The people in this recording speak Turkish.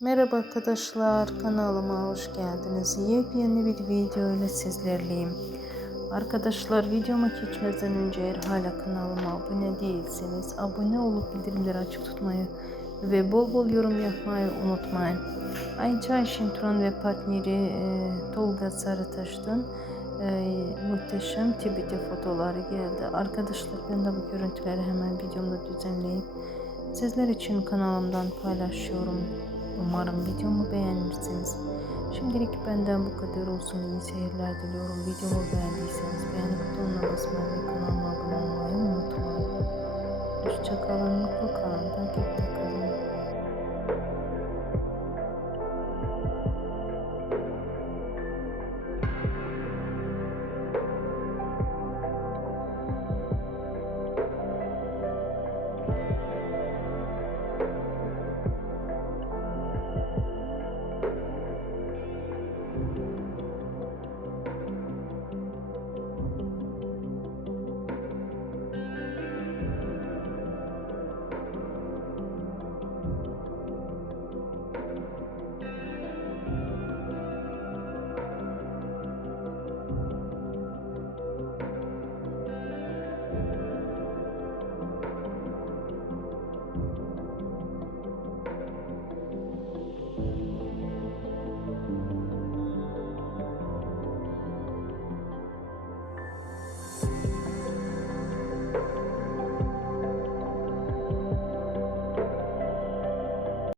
Merhaba arkadaşlar kanalıma hoş geldiniz. Yepyeni bir video ile sizlerleyim. Arkadaşlar videoma geçmeden önce eğer hala kanalıma abone değilseniz abone olup bildirimleri açık tutmayı ve bol bol yorum yapmayı unutmayın. Ayrıca Ayşin Turan ve partneri e, Tolga Sarıtaş'tan e, muhteşem TBT fotoğrafları geldi. Arkadaşlar ben de bu görüntüleri hemen videomda düzenleyip sizler için kanalımdan paylaşıyorum. Umarım videomu beğenirsiniz. Şimdilik benden bu kadar olsun. İyi seyirler diliyorum. Videomu beğendiyseniz beğeni butonuna basmayı ve kanalıma abone olmayı unutmayın. Hoşçakalın, mutlu kalın, takipte